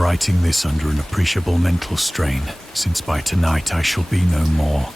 am writing this under an appreciable mental strain, since by tonight I shall be no more.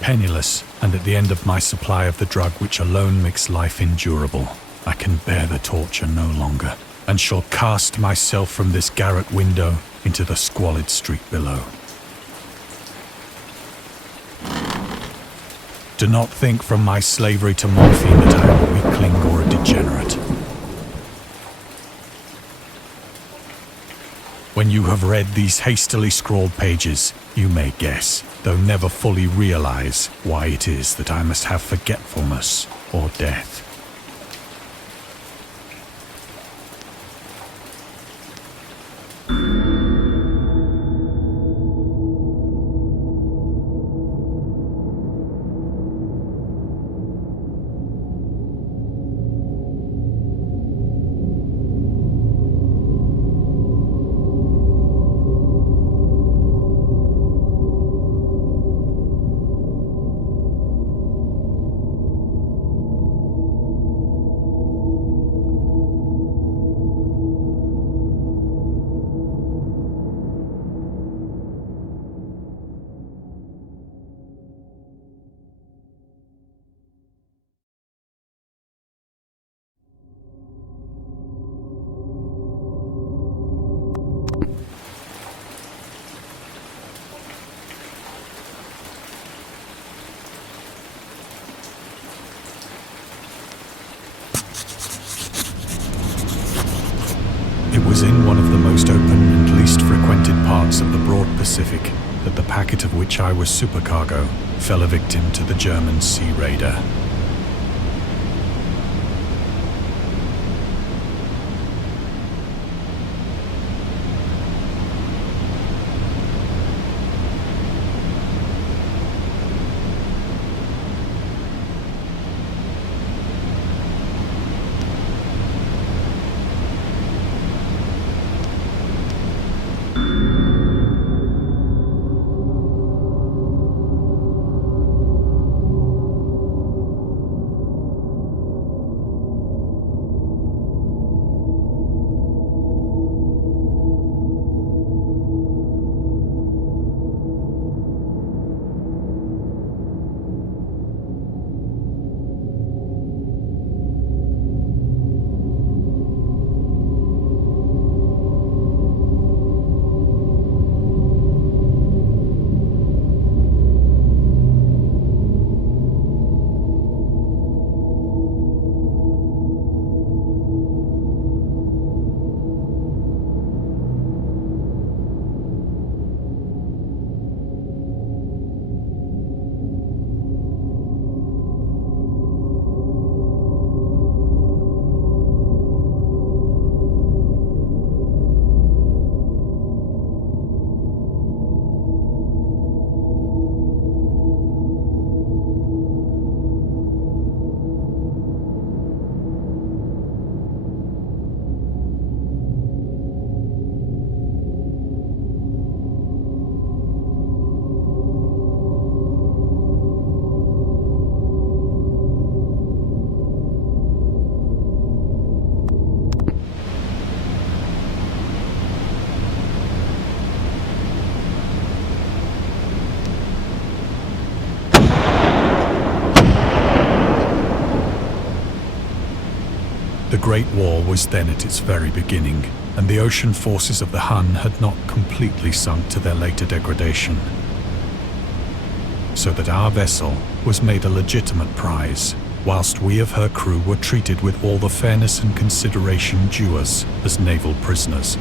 Penniless, and at the end of my supply of the drug which alone makes life endurable, I can bear the torture no longer, and shall cast myself from this garret window into the squalid street below. Do not think from my slavery to morphine that I am a weakling or a degenerate. When you have read these hastily scrawled pages, you may guess, though never fully realize, why it is that I must have forgetfulness or death. It was in one of the most open and least frequented parts of the broad Pacific that the packet of which I was supercargo fell a victim to the German sea raider. The Great War was then at its very beginning, and the ocean forces of the Hun had not completely sunk to their later degradation. So that our vessel was made a legitimate prize, whilst we of her crew were treated with all the fairness and consideration due us as naval prisoners.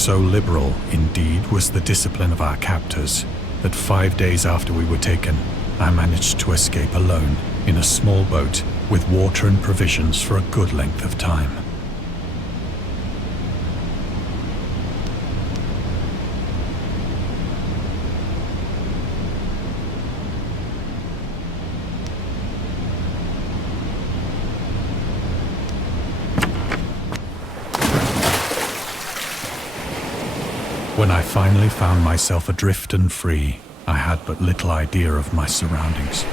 So liberal, indeed, was the discipline of our captors that 5 days after we were taken, I managed to escape alone in a small boat with water and provisions for a good length of time. When I finally found myself adrift and free, I had but little idea of my surroundings.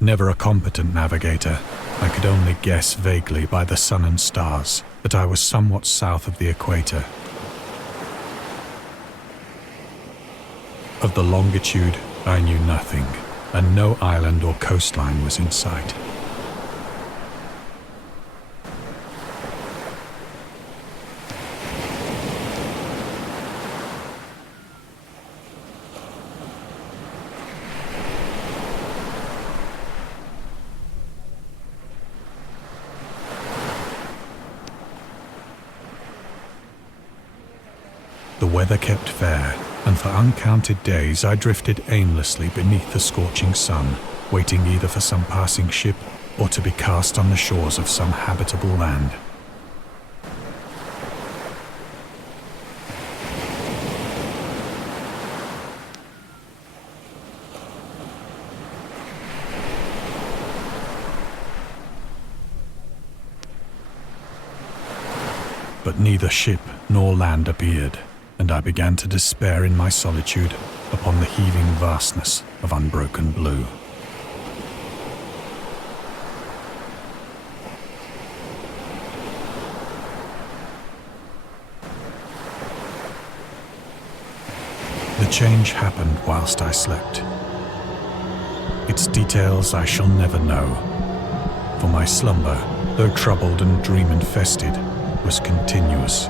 Never a competent navigator, I could only guess vaguely by the sun and stars that I was somewhat south of the equator. Of the longitude, I knew nothing, and no island or coastline was in sight. The weather kept fair, and for uncounted days I drifted aimlessly beneath the scorching sun, waiting either for some passing ship or to be cast on the shores of some habitable land. But neither ship nor land appeared, and I began to despair in my solitude upon the heaving vastness of unbroken blue. The change happened whilst I slept. Its details I shall never know, for my slumber, though troubled and dream-infested, was continuous.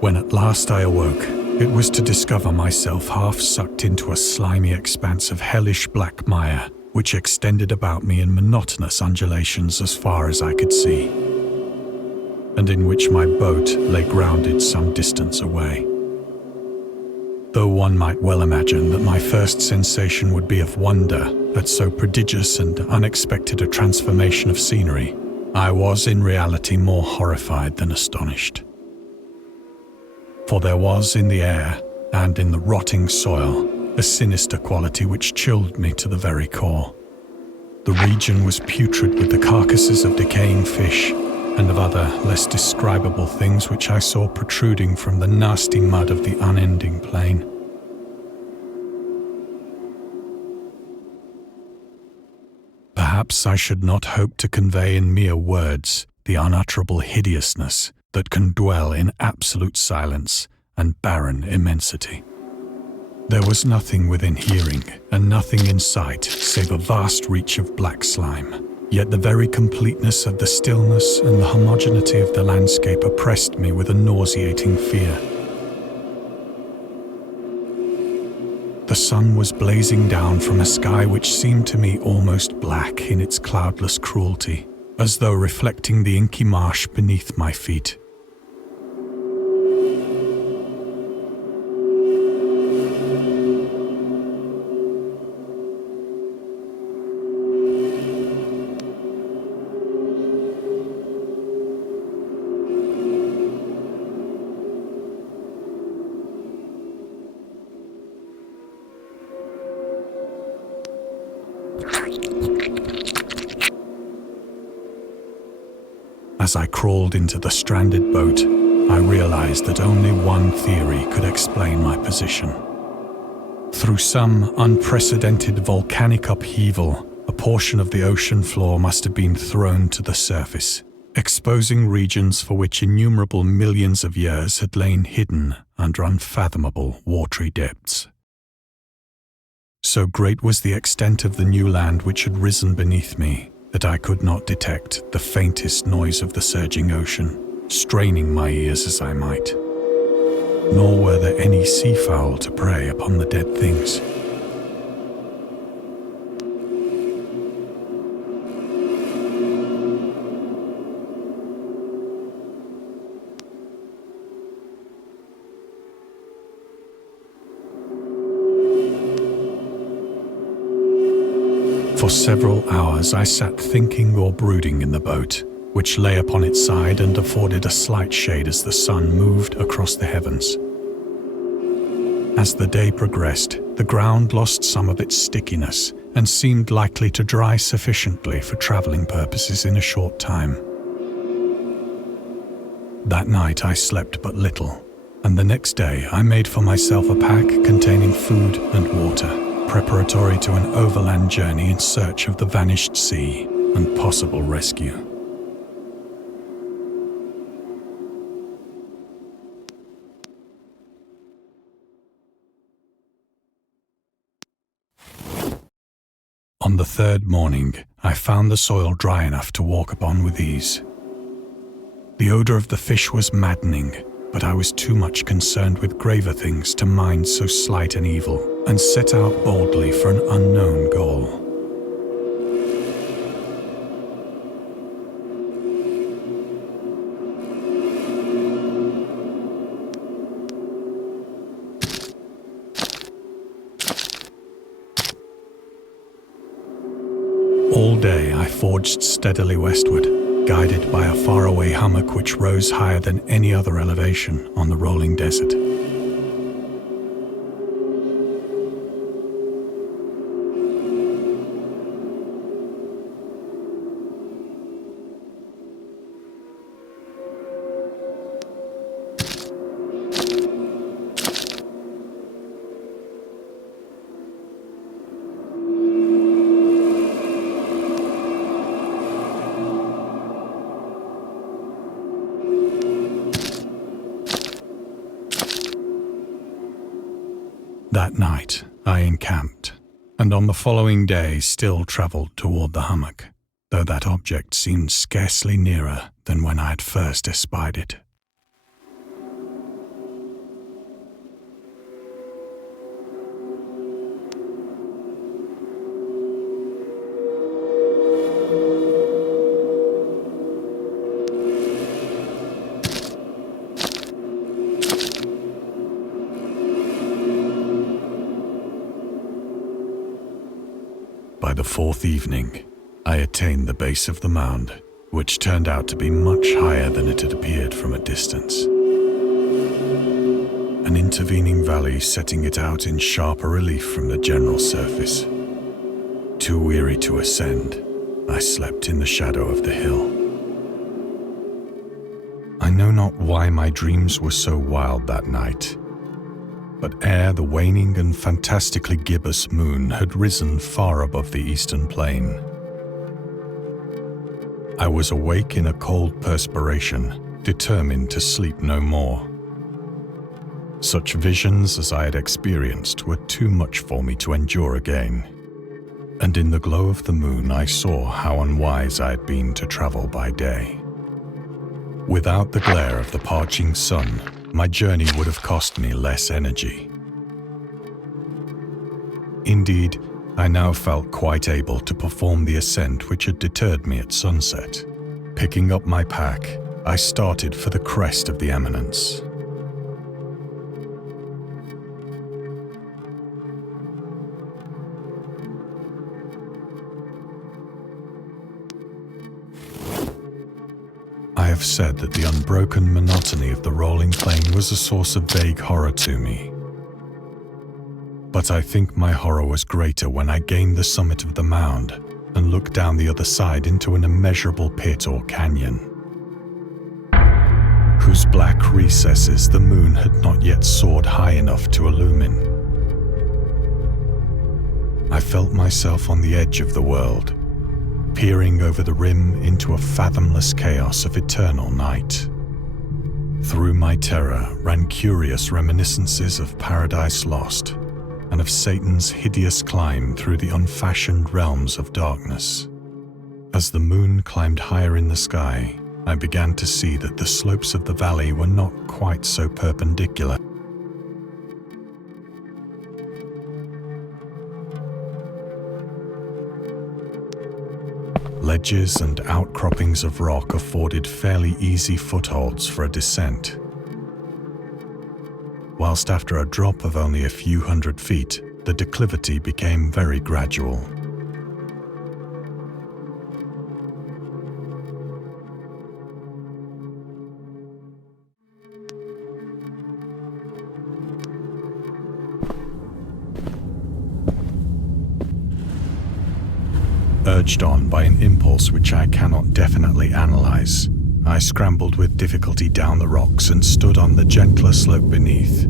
When at last I awoke, it was to discover myself half sucked into a slimy expanse of hellish black mire, which extended about me in monotonous undulations as far as I could see, and in which my boat lay grounded some distance away. Though one might well imagine that my first sensation would be of wonder at so prodigious and unexpected a transformation of scenery, I was in reality more horrified than astonished. For there was in the air and in the rotting soil a sinister quality which chilled me to the very core. The region was putrid with the carcasses of decaying fish and of other less describable things which I saw protruding from the nasty mud of the unending plain. Perhaps I should not hope to convey in mere words the unutterable hideousness that can dwell in absolute silence and barren immensity. There was nothing within hearing and nothing in sight save a vast reach of black slime, yet the very completeness of the stillness and the homogeneity of the landscape oppressed me with a nauseating fear. The sun was blazing down from a sky which seemed to me almost black in its cloudless cruelty, as though reflecting the inky marsh beneath my feet. As I crawled into the stranded boat, I realized that only one theory could explain my position. Through some unprecedented volcanic upheaval, a portion of the ocean floor must have been thrown to the surface, exposing regions for which innumerable millions of years had lain hidden under unfathomable watery depths. So great was the extent of the new land which had risen beneath me, that I could not detect the faintest noise of the surging ocean, straining my ears as I might. Nor were there any seafowl to prey upon the dead things. For several hours I sat thinking or brooding in the boat, which lay upon its side and afforded a slight shade as the sun moved across the heavens. As the day progressed, the ground lost some of its stickiness and seemed likely to dry sufficiently for travelling purposes in a short time. That night I slept but little, and the next day I made for myself a pack containing food and water, preparatory to an overland journey in search of the vanished sea and possible rescue. On the third morning, I found the soil dry enough to walk upon with ease. The odour of the fish was maddening, but I was too much concerned with graver things to mind so slight an evil, and set out boldly for an unknown goal. All day I forged steadily westward, guided by a faraway hummock which rose higher than any other elevation on the rolling desert. That night I encamped, and on the following day still travelled toward the hummock, though that object seemed scarcely nearer than when I had first espied it. By the fourth evening, I attained the base of the mound, which turned out to be much higher than it had appeared from a distance. An intervening valley setting it out in sharper relief from the general surface. Too weary to ascend, I slept in the shadow of the hill. I know not why my dreams were so wild that night, but ere the waning and fantastically gibbous moon had risen far above the eastern plain, I was awake in a cold perspiration, determined to sleep no more. Such visions as I had experienced were too much for me to endure again, and in the glow of the moon I saw how unwise I had been to travel by day. Without the glare of the parching sun, my journey would have cost me less energy. Indeed, I now felt quite able to perform the ascent which had deterred me at sunset. Picking up my pack, I started for the crest of the eminence. I have said that the unbroken monotony of the rolling plain was a source of vague horror to me. But I think my horror was greater when I gained the summit of the mound and looked down the other side into an immeasurable pit or canyon, whose black recesses the moon had not yet soared high enough to illumine. I felt myself on the edge of the world, peering over the rim into a fathomless chaos of eternal night. Through my terror ran curious reminiscences of Paradise Lost and of Satan's hideous climb through the unfashioned realms of darkness. As the moon climbed higher in the sky, I began to see that the slopes of the valley were not quite so perpendicular. Ledges and outcroppings of rock afforded fairly easy footholds for a descent, whilst after a drop of only a few hundred feet, the declivity became very gradual. Urged on by an impulse which I cannot definitely analyze, I scrambled with difficulty down the rocks and stood on the gentler slope beneath,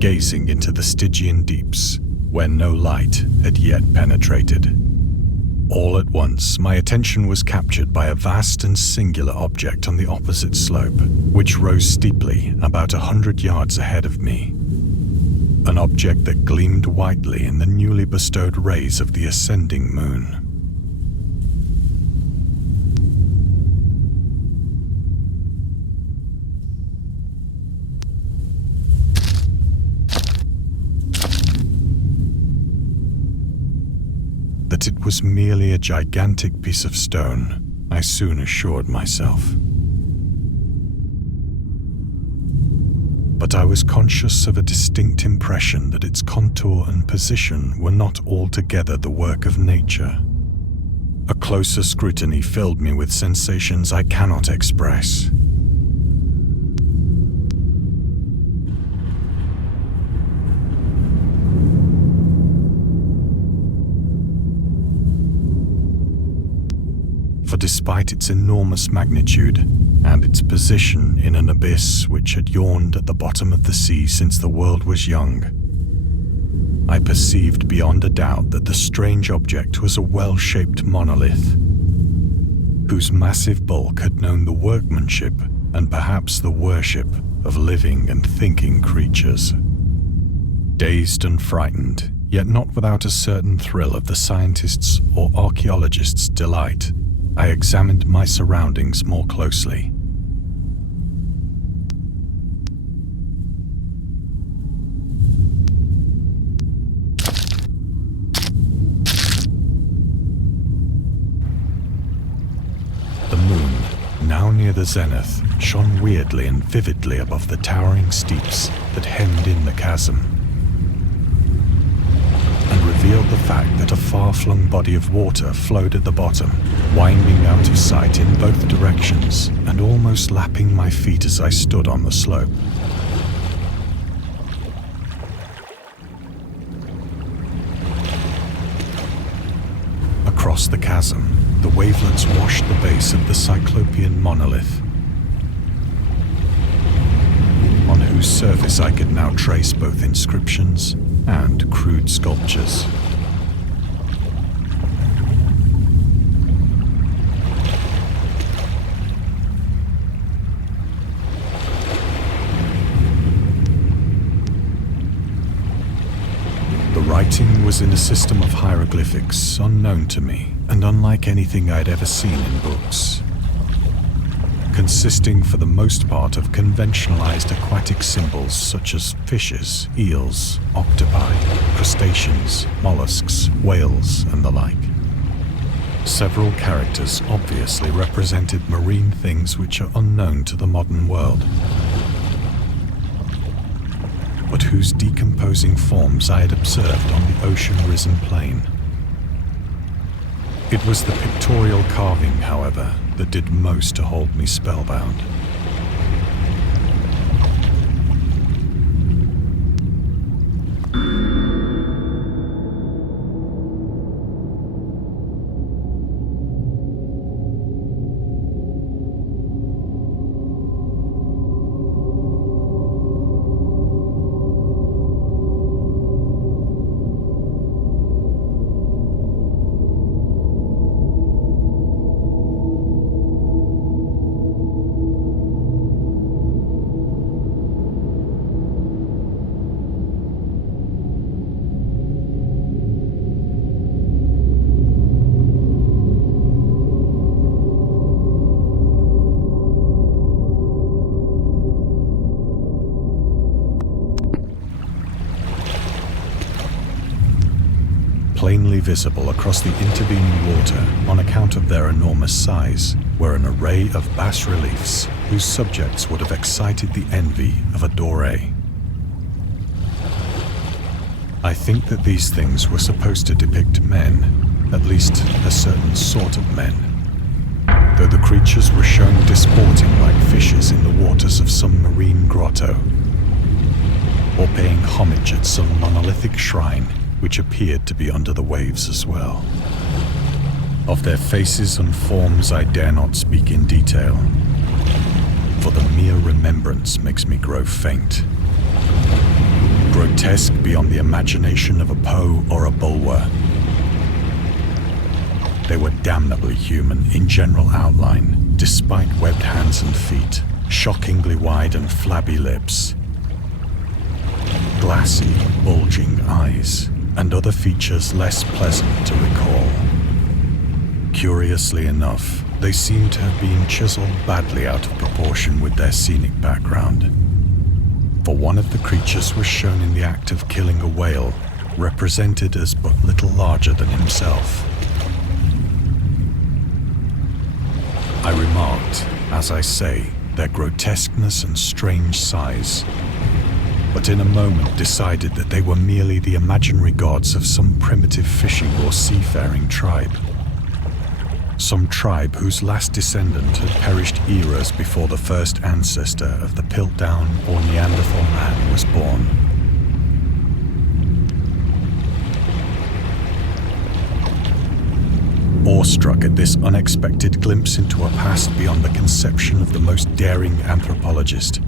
gazing into the Stygian deeps, where no light had yet penetrated. All at once, my attention was captured by a vast and singular object on the opposite slope, which rose steeply about 100 yards ahead of me. An object that gleamed whitely in the newly bestowed rays of the ascending moon. That it was merely a gigantic piece of stone, I soon assured myself. But I was conscious of a distinct impression that its contour and position were not altogether the work of nature. A closer scrutiny filled me with sensations I cannot express. For despite its enormous magnitude and its position in an abyss which had yawned at the bottom of the sea since the world was young, I perceived beyond a doubt that the strange object was a well-shaped monolith, whose massive bulk had known the workmanship and perhaps the worship of living and thinking creatures. Dazed and frightened, yet not without a certain thrill of the scientist's or archaeologist's delight, I examined my surroundings more closely. The moon, now near the zenith, shone weirdly and vividly above the towering steeps that hemmed in the chasm, and revealed the fact that a far-flung body of water flowed at the bottom, winding out of sight in both directions and almost lapping my feet as I stood on the slope. Across the chasm, the wavelets washed the base of the Cyclopean monolith, on whose surface I could now trace both inscriptions and crude sculptures. The writing was in a system of hieroglyphics unknown to me and unlike anything I'd ever seen in books, consisting for the most part of conventionalized aquatic symbols such as fishes, eels, octopi, crustaceans, mollusks, whales, and the like. Several characters obviously represented marine things which are unknown to the modern world, but whose decomposing forms I had observed on the ocean-risen plain. It was the pictorial carving, however, that did most to hold me spellbound. Plainly visible across the intervening water on account of their enormous size were an array of bas-reliefs whose subjects would have excited the envy of a doré. I think that these things were supposed to depict men, at least a certain sort of men, though the creatures were shown disporting like fishes in the waters of some marine grotto, or paying homage at some monolithic shrine which appeared to be under the waves as well. Of their faces and forms I dare not speak in detail, for the mere remembrance makes me grow faint. Grotesque beyond the imagination of a Poe or a Bulwer. They were damnably human in general outline, despite webbed hands and feet, shockingly wide and flabby lips, glassy, bulging eyes, and other features less pleasant to recall. Curiously enough, they seem to have been chiseled badly out of proportion with their scenic background. For one of the creatures was shown in the act of killing a whale, represented as but little larger than himself. I remarked, as I say, their grotesqueness and strange size, but in a moment decided that they were merely the imaginary gods of some primitive fishing or seafaring tribe. Some tribe whose last descendant had perished eras before the first ancestor of the Piltdown or Neanderthal man was born. Awestruck at this unexpected glimpse into a past beyond the conception of the most daring anthropologist,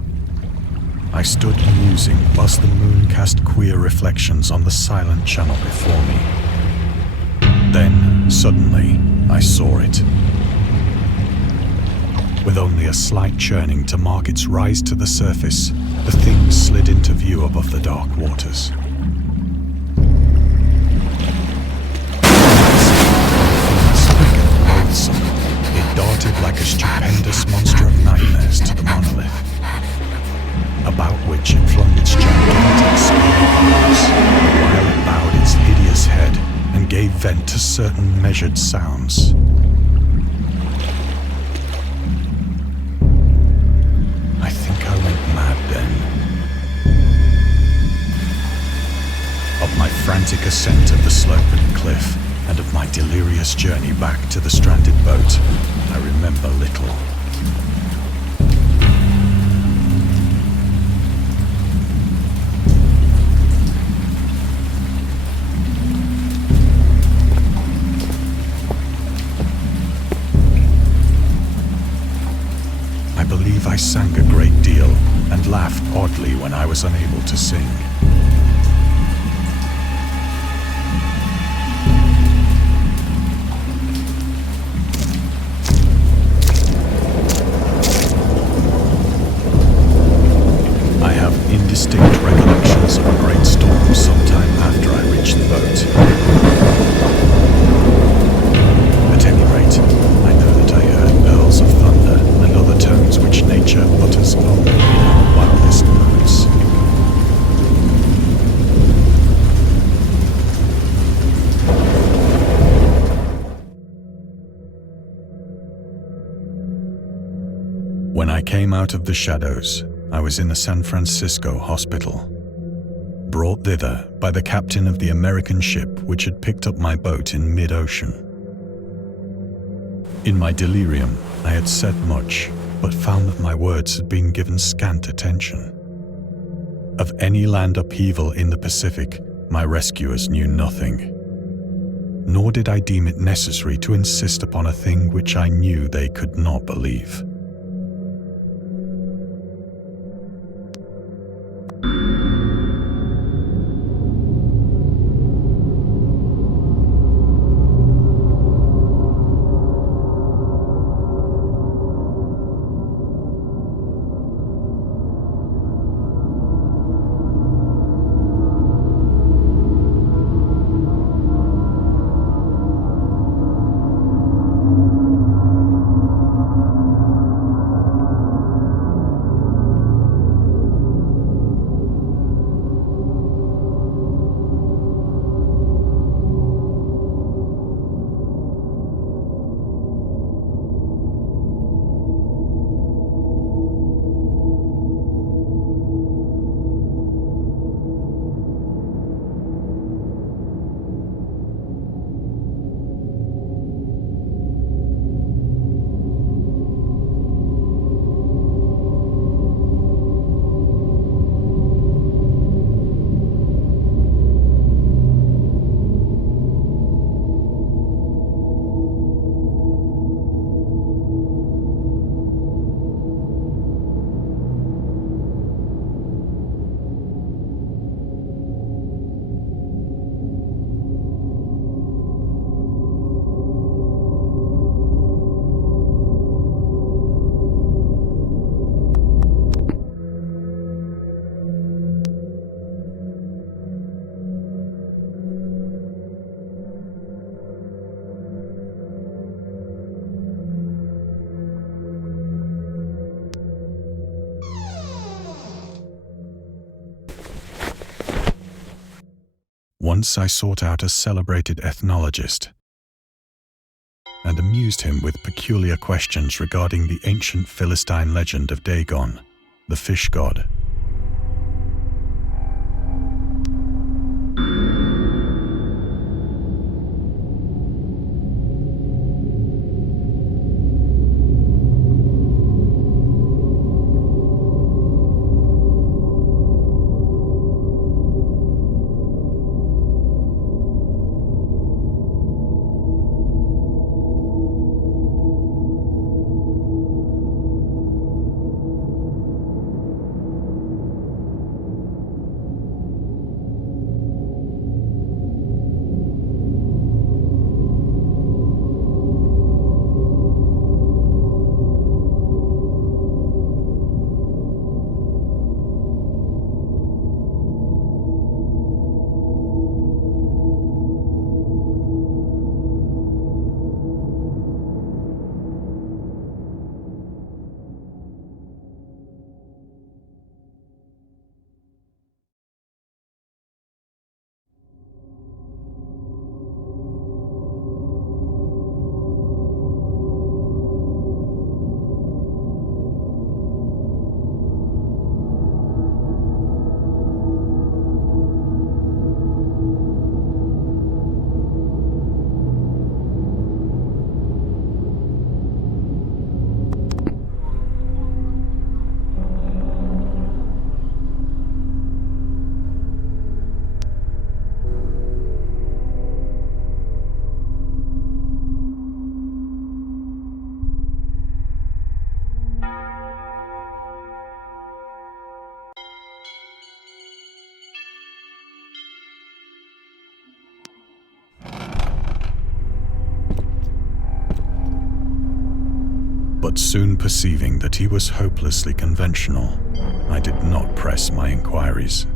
I stood musing whilst the moon cast queer reflections on the silent channel before me. Then, suddenly, I saw it. With only a slight churning to mark its rise to the surface, the thing slid into view above the dark waters. It darted like a stupendous monster of nightmares to the monolith, about which it flung its gigantic scaly arms, while it bowed its hideous head and gave vent to certain measured sounds. I think I went mad then. Of my frantic ascent of the sloping cliff and of my delirious journey back to the stranded boat, I remember little. I sang a great deal and laughed oddly when I was unable to sing. I have indistinct recollections of a great storm sometime after I reached the boat. At any rate, I know that I heard bells of thunder and other tones which nature utters only in her wildest moods. When I came out of the shadows, I was in a San Francisco hospital, brought thither by the captain of the American ship which had picked up my boat in mid-ocean. In my delirium, I had said much, but found that my words had been given scant attention. Of any land upheaval in the Pacific, my rescuers knew nothing. Nor did I deem it necessary to insist upon a thing which I knew they could not believe. Once I sought out a celebrated ethnologist and amused him with peculiar questions regarding the ancient Philistine legend of Dagon, the fish god. But soon perceiving that he was hopelessly conventional, I did not press my inquiries.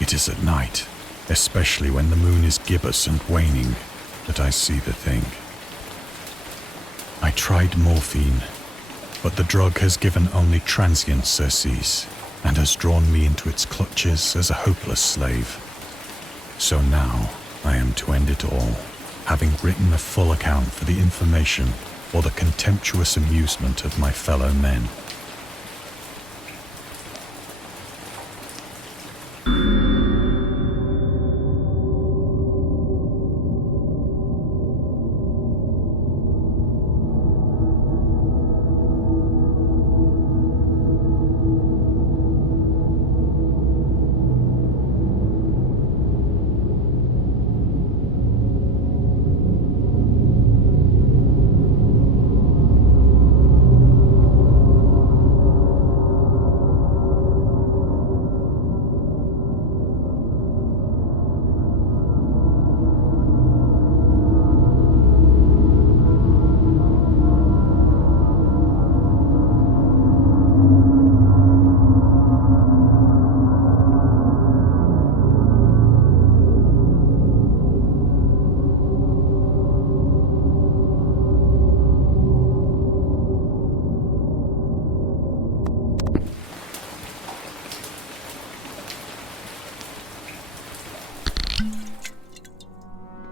It is at night, especially when the moon is gibbous and waning, that I see the thing. I tried morphine, but the drug has given only transient surcease and has drawn me into its clutches as a hopeless slave. So now I am to end it all, having written a full account for the information or the contemptuous amusement of my fellow men.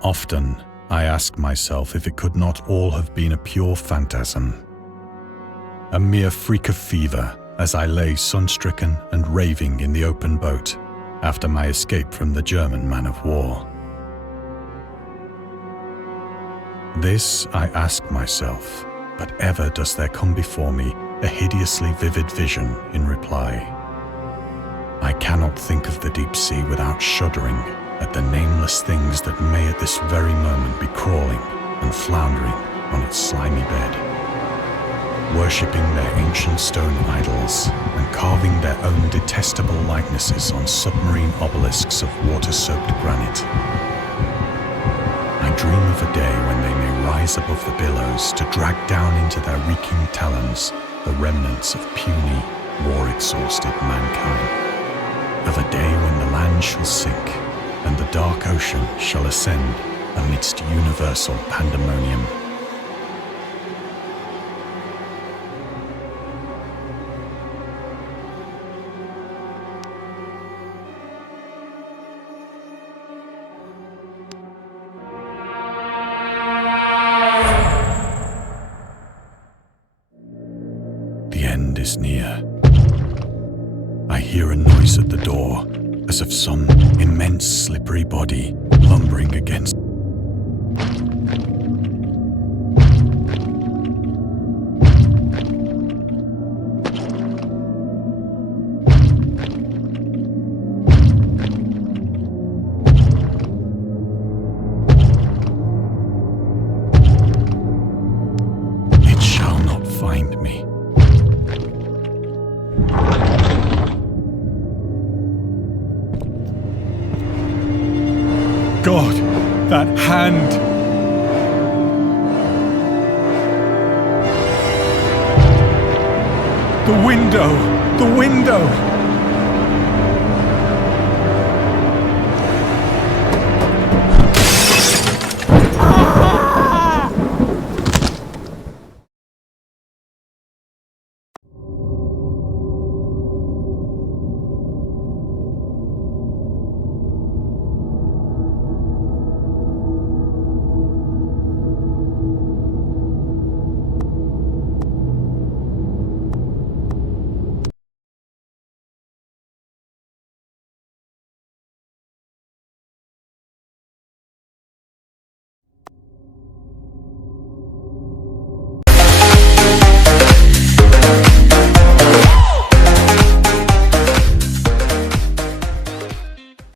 Often, I ask myself if it could not all have been a pure phantasm. A mere freak of fever as I lay sun-stricken and raving in the open boat after my escape from the German man-of-war. This I ask myself, but ever does there come before me a hideously vivid vision in reply. I cannot think of the deep sea without shuddering at the nameless things that may at this very moment be crawling and floundering on its slimy bed, worshipping their ancient stone idols and carving their own detestable likenesses on submarine obelisks of water-soaked granite. I dream of a day when they may rise above the billows to drag down into their reeking talons the remnants of puny, war-exhausted mankind. Of a day when the land shall sink and the dark ocean shall ascend amidst universal pandemonium. The end is near. I hear a noise at the door, as of some immense slippery body lumbering against. It shall not find me. God, that hand! The window! The window!